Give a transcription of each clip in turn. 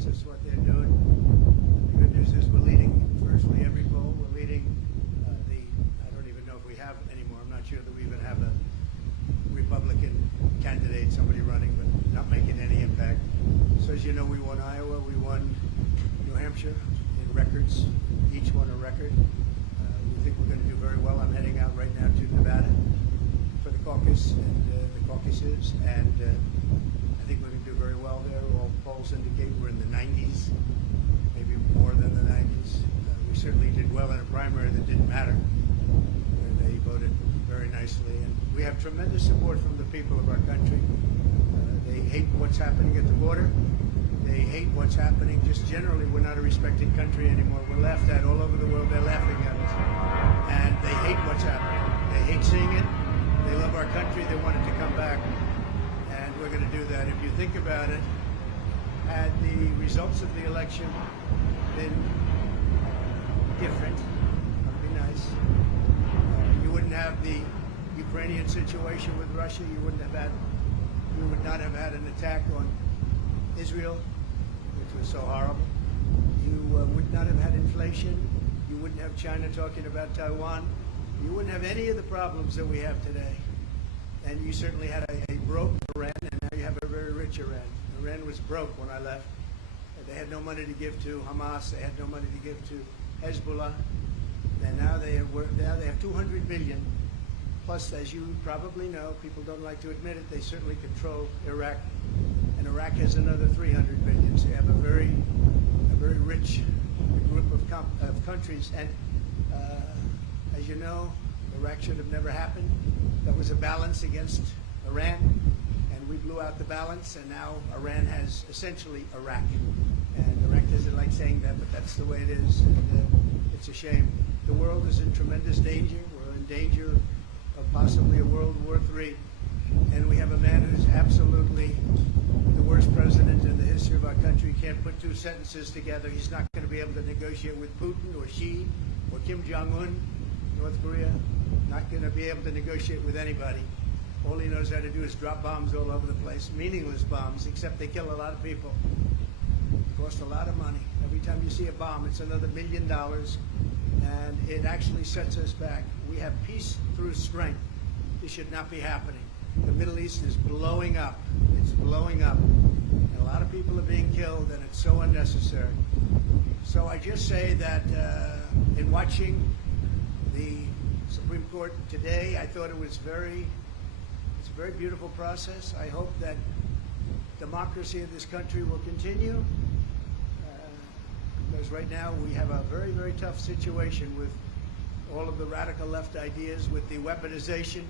results. That's what they're doing. The good news is we're leading virtually every poll. We're leading I don't even know if we have anymore. I'm not sure that we even have a Republican candidate, somebody running, but not making any impact. So as you know, we won Iowa, we won New Hampshire in records, each one a record. We think we're going to do very well. I'm heading out right now to Nevada for the caucus and the caucuses, and I think we're going to do very well there. All polls indicate we're in the 90s, maybe more than the 90s. We certainly did well in a primary that didn't matter. They voted very nicely, and we have tremendous support from the people of our country. They hate what's happening at the border. They hate what's happening just generally. We're not a respected country anymore. We're laughed at all over the world. They're laughing at us. And they hate what's happening. They hate seeing it. They love our country. They want it to come back. And we're going to do that. If you think about it, had the results of the election been different, that would be nice. You wouldn't have the Ukrainian situation with Russia. You would not have had an attack on Israel, which was so horrible. You would not have had inflation. You wouldn't have China talking about Taiwan. You wouldn't have any of the problems that we have today. And you certainly had a broke Iran, and now you have a very rich Iran. Iran was broke when I left. They had no money to give to Hamas. They had no money to give to Hezbollah. And now they have 200 billion. Plus, as you probably know, people don't like to admit it, they certainly control Iraq. And Iraq has another 300 billion. So you have a very rich group of countries. And as you know, Iraq should have never happened. That was a balance against Iran, and we blew out the balance, and now Iran has essentially Iraq. And Iraq doesn't like saying that, but that's the way it is. And it's a shame. The world is in tremendous danger. We're in danger of possibly a World War III. And we have a man who's absolutely the worst president in the history of our country. Can't put two sentences together. He's not going to be able to negotiate with Putin or Xi or Kim Jong-un, North Korea. Not going to be able to negotiate with anybody. All he knows how to do is drop bombs all over the place. Meaningless bombs, except they kill a lot of people. Cost a lot of money. Every time you see a bomb, it's another $1 million. And it actually sets us back. We have peace through strength. This should not be happening. The Middle East is blowing up. It's blowing up. And a lot of people are being killed, and it's so unnecessary. So I just say that in watching the Supreme Court today, I thought it's a very beautiful process. I hope that democracy in this country will continue. Because right now we have a very, very tough situation with all of the radical left ideas, with the weaponization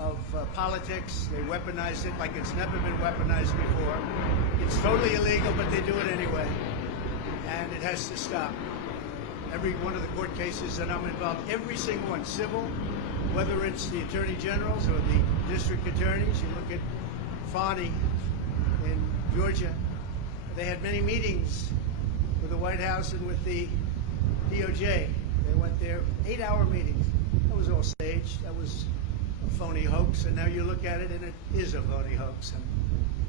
of politics. They weaponize it like it's never been weaponized before. It's totally illegal, but they do it anyway. And it has to stop. Every one of the court cases that I'm involved, every single one, civil, whether it's the attorney generals or the district attorneys. You look at Fani in Georgia. They had many meetings with the White House and with the DOJ. They went there, 8-hour meetings. That was all staged. That was a phony hoax. And now you look at it, and it is a phony hoax. And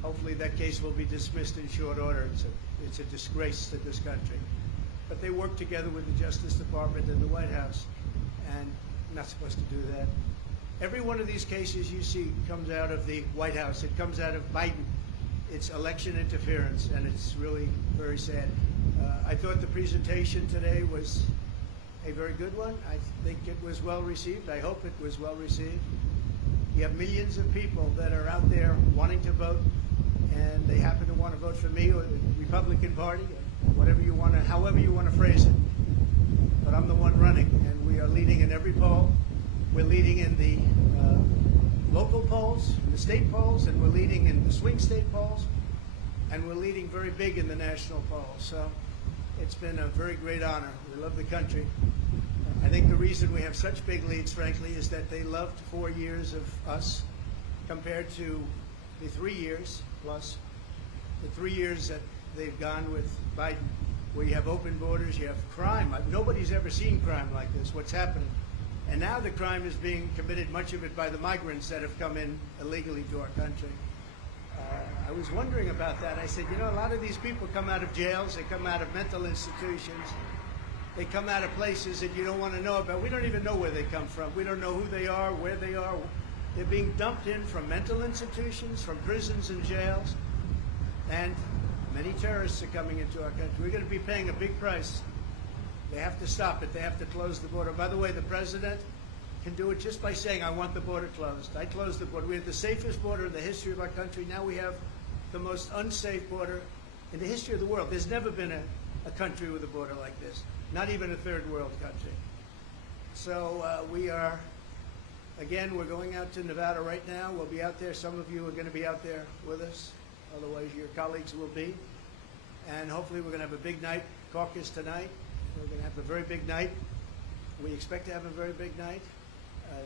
hopefully that case will be dismissed in short order. It's a disgrace to this country. But they work together with the Justice Department and the White House, and not supposed to do that. Every one of these cases you see comes out of the White House. It comes out of Biden. It's election interference, and it's really very sad. I thought the presentation today was a very good one. I think it was well received. I hope it was well received. You have millions of people that are out there wanting to vote, and they happen to want to vote for me or the Republican Party, or whatever you want to, however you want to phrase it. But I'm the one running, and we are leading in every poll. We're leading in the local polls, in the state polls, and we're leading in the swing state polls, and we're leading very big in the national polls. So it's been a very great honor. We love the country. I think the reason we have such big leads, frankly, is that they loved 4 years of us compared to the 3 years plus the 3 years that they've gone with Biden, where you have open borders, you have crime. Nobody's ever seen crime like this, what's happening. And now the crime is being committed, much of it by the migrants that have come in illegally to our country. I was wondering about that. I said, you know, a lot of these people come out of jails, they come out of mental institutions, they come out of places that you don't want to know about. We don't even know where they come from. We don't know who they are, where they are. They're being dumped in from mental institutions, from prisons and jails, and many terrorists are coming into our country. We're going to be paying a big price. They have to stop it. They have to close the border. By the way, the president can do it just by saying, I want the border closed. I closed the border. We had the safest border in the history of our country. Now we have the most unsafe border in the history of the world. There's never been a country with a border like this, not even a third world country. So we are, again, we're going out to Nevada right now. We'll be out there. Some of you are going to be out there with us. Otherwise, your colleagues will be. And hopefully we're going to have a big night, caucus tonight. We're going to have a very big night. We expect to have a very big night.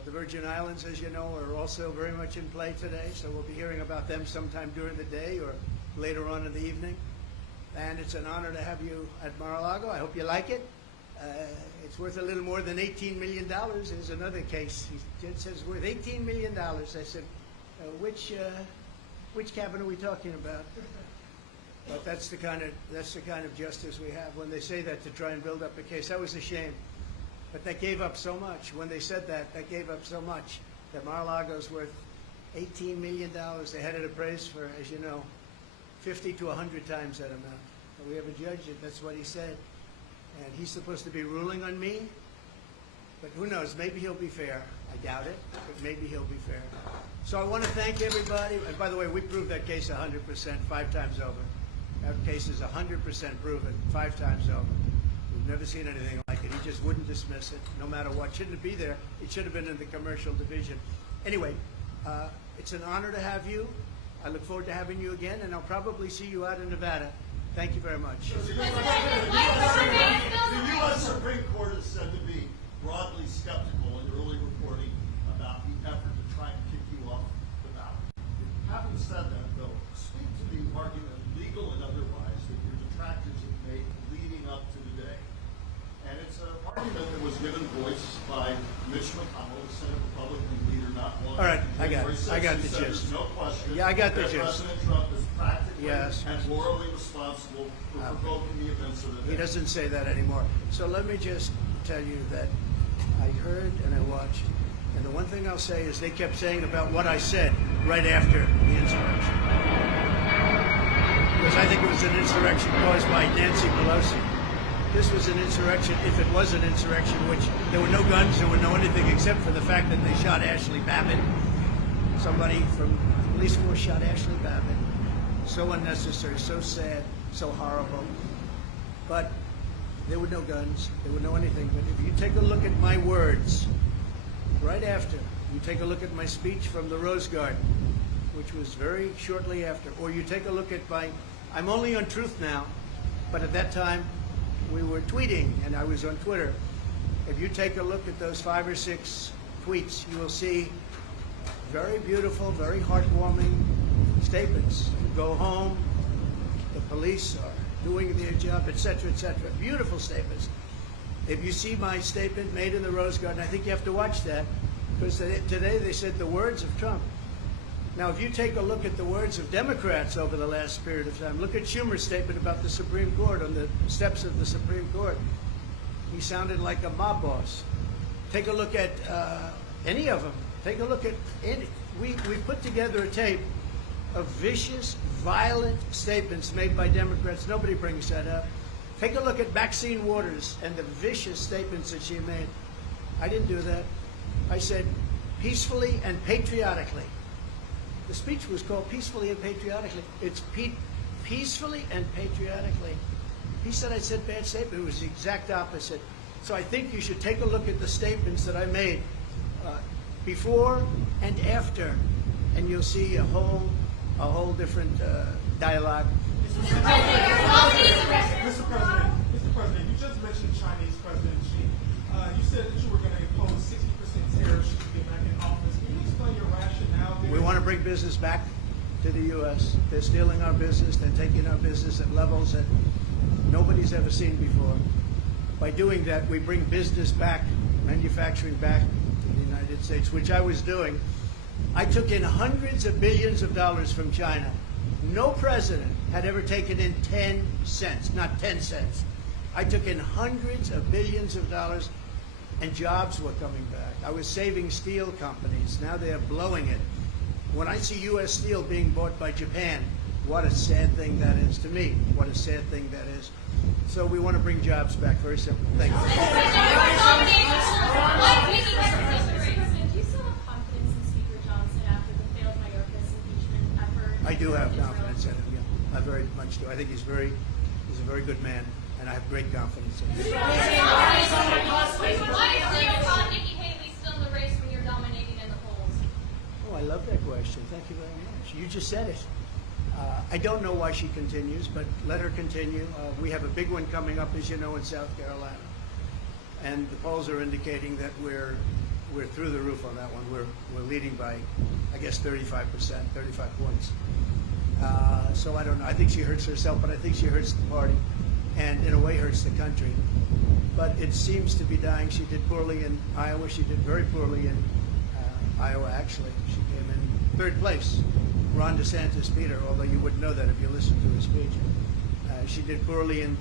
The Virgin Islands, as you know, are also very much in play today, so we'll be hearing about them sometime during the day or later on in the evening. And it's an honor to have you at Mar-a-Lago. I hope you like it. It's worth a little more than $18 million. There's another case. It says it's worth $18 million. I said, which cabin are we talking about? But that's the kind of justice we have. When they say that to try and build up a case, that was a shame. But that gave up so much. When they said that, that gave up so much. That Mar-a-Lago's worth $18 million. They had it appraised for, as you know, 50 to 100 times that amount. And we have a judge, that's what he said. And he's supposed to be ruling on me. But who knows? Maybe he'll be fair. I doubt it, but maybe he'll be fair. So I want to thank everybody. And by the way, we proved that case 100%, 5 times over. That case is 100% proven, 5 times over. We've never seen anything like it. He just wouldn't dismiss it, no matter what. Shouldn't it be there? It should have been in the commercial division. Anyway, it's an honor to have you. I look forward to having you again, and I'll probably see you out in Nevada. Thank you very much. The U.S. Supreme Court is said to be broadly skeptical in early reporting about the effort to try and kick you off the ballot. Having said that, though, speak to the argument, legal and otherwise, that your detractors have made leading up to today. And it's an argument that was given voice by Mitch McConnell, the Senate Republican leader, not long ago. All right, I got the gist. No question. Yeah, I got the gist. President Trump is practically Yes. and morally responsible for provoking the events of the day. He doesn't say that anymore. So let me just tell you that I heard and I watched. And the one thing I'll say is they kept saying about what I said right after the insurrection. Because I think it was an insurrection caused by Nancy Pelosi. This was an insurrection, if it was an insurrection, which there were no guns, there were no anything except for the fact that they shot Ashley Babbitt. Somebody from the police force shot Ashley Babbitt. So unnecessary, so sad, so horrible. But there were no guns, there were no anything. But if you take a look at my words, right after, you take a look at my speech from the Rose Garden, which was very shortly after, or you take a look at I'm only on Truth now, but at that time, we were tweeting, and I was on Twitter. If you take a look at those 5 or 6 tweets, you will see very beautiful, very heartwarming statements. Go home, the police are doing their job, etc., etc. Beautiful statements. If you see my statement made in the Rose Garden, I think you have to watch that, because today they said the words of Trump. Now, if you take a look at the words of Democrats over the last period of time, look at Schumer's statement about the Supreme Court on the steps of the Supreme Court. He sounded like a mob boss. Take a look at any of them. Take a look at any. We put together a tape of vicious, violent statements made by Democrats. Nobody brings that up. Take a look at Maxine Waters and the vicious statements that she made. I didn't do that. I said peacefully and patriotically. The speech was called Peacefully and Patriotically. It's peacefully and patriotically. He said I said bad statement. It was the exact opposite. So I think you should take a look at the statements that I made before and after, and you'll see a whole different dialogue. Mr. President, you just mentioned Chinese President Xi. You said that you were going to impose 60% tariffs should you get back in office. Can you explain your rationale there? We want to bring business back to the U.S. They're stealing our business. They're taking our business at levels that nobody's ever seen before. By doing that, we bring business back, manufacturing back to the United States, which I was doing. I took in hundreds of billions of dollars from China. No president had ever taken in 10 cents, not 10 cents. I took in hundreds of billions of dollars, and jobs were coming back. I was saving steel companies. Now they're blowing it. When I see U.S. Steel being bought by Japan, what a sad thing that is to me. What a sad thing that is. So we want to bring jobs back. Very simple. Thank you. Do you still have confidence in Speaker Johnson after the failed Mayorkas impeachment effort? I do have confidence in him. Yeah, I very much do. I think he's a very good man, and I have great confidence in him. Why is Nikki Haley still in the race when you're dominating in the polls? Oh, I love that question. Thank you very much. You just said it. I don't know why she continues, but let her continue. We have a big one coming up, as you know, in South Carolina, and the polls are indicating that we're through the roof on that one. We're leading by, I guess, 35%, 35 points. So I don't know. I think she hurts herself, but I think she hurts the party, and in a way hurts the country. But it seems to be dying. She did poorly in Iowa. She did very poorly in Iowa, actually. She came in third place. Ron DeSantis beat her, although you wouldn't know that if you listened to his speech. She did poorly in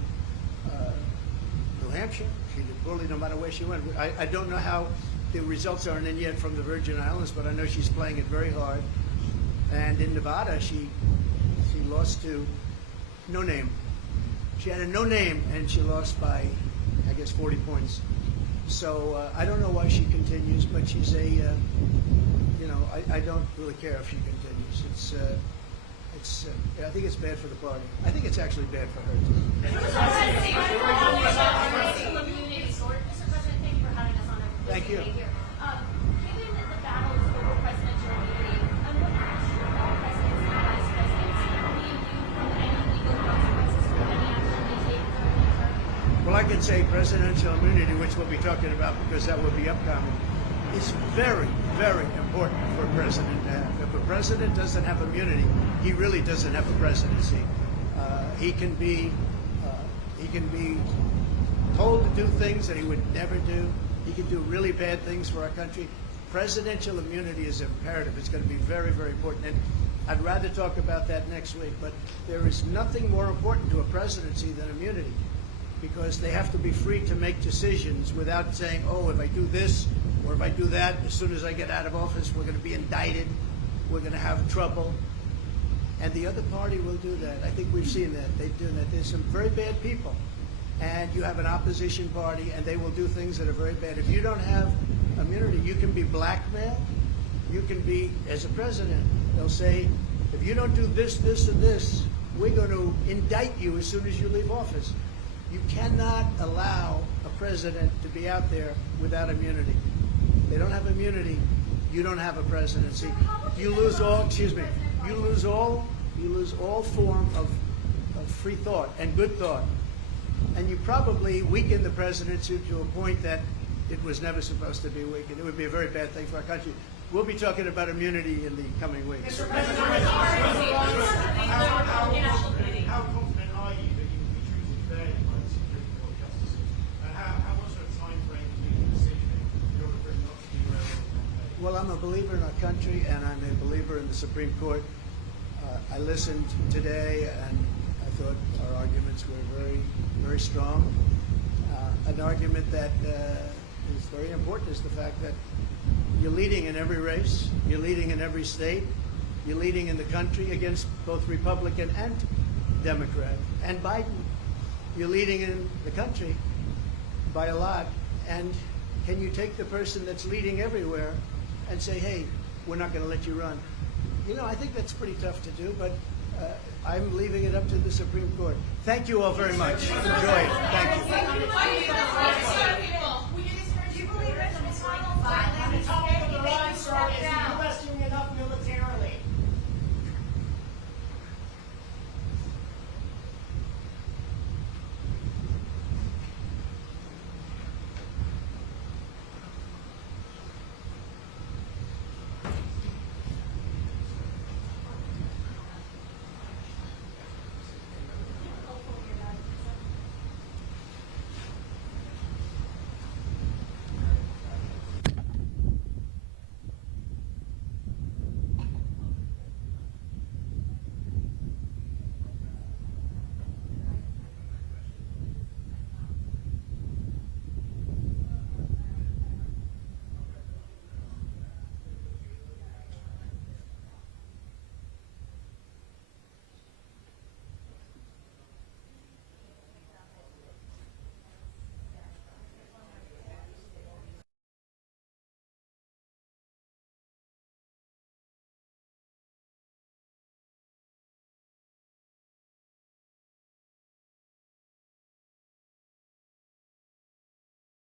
New Hampshire. She did poorly no matter where she went. I don't know how the results aren't in yet from the Virgin Islands, but I know she's playing it very hard. And in Nevada, she lost to no name. She had a no name, and she lost by, I guess, 40 points. So I don't know why she continues, but she's a, I don't really care if she continues. I think it's bad for the party. I think it's actually bad for her too. Mr. President, thank you for having us on our Thank you. Given the battles over presidential immunity, I'm wondering if all presidents and vice presidents will be immune from any legal consequences for any action they take during their term. Well, I can say presidential immunity, which we'll be talking about because that will be upcoming, is very, very important for a president to have. If a president doesn't have immunity, he really doesn't have a presidency. He can be told to do things that he would never do. He can do really bad things for our country. Presidential immunity is imperative. It's going to be very, very important. And I'd rather talk about that next week. But there is nothing more important to a presidency than immunity, because they have to be free to make decisions without saying, oh, if I do this or if I do that, as soon as I get out of office, we're going to be indicted. We're going to have trouble. And the other party will do that. I think we've seen that. They do that. There's some very bad people. And you have an opposition party, and they will do things that are very bad. If you don't have immunity, you can be blackmailed. You can be, as a president, they'll say, if you don't do this, this, and this, we're going to indict you as soon as you leave office. You cannot allow a president to be out there without immunity. If they don't have immunity, you don't have a presidency. You lose all, you lose all form of free thought and good thought. And you probably weaken the presidency to a point that it was never supposed to be weakened. It would be a very bad thing for our country. We'll be talking about immunity in the coming weeks. How confident are you that you will be treated fairly by the Supreme Court justices? And how much of a time frame do you need a decision in order for it not to derail the campaign? Well, I'm a believer in our country, and I'm a believer in the Supreme Court. I listened today, and I thought our arguments were very, very strong. An argument that is very important is the fact that you're leading in every race, you're leading in every state, you're leading in the country against both Republican and Democrat. And Biden, you're leading in the country by a lot. And can you take the person that's leading everywhere and say, hey, we're not going to let you run? You know, I think that's pretty tough to do, but I'm leaving it up to the Supreme Court. Thank you all very much. Enjoy it. Thank you.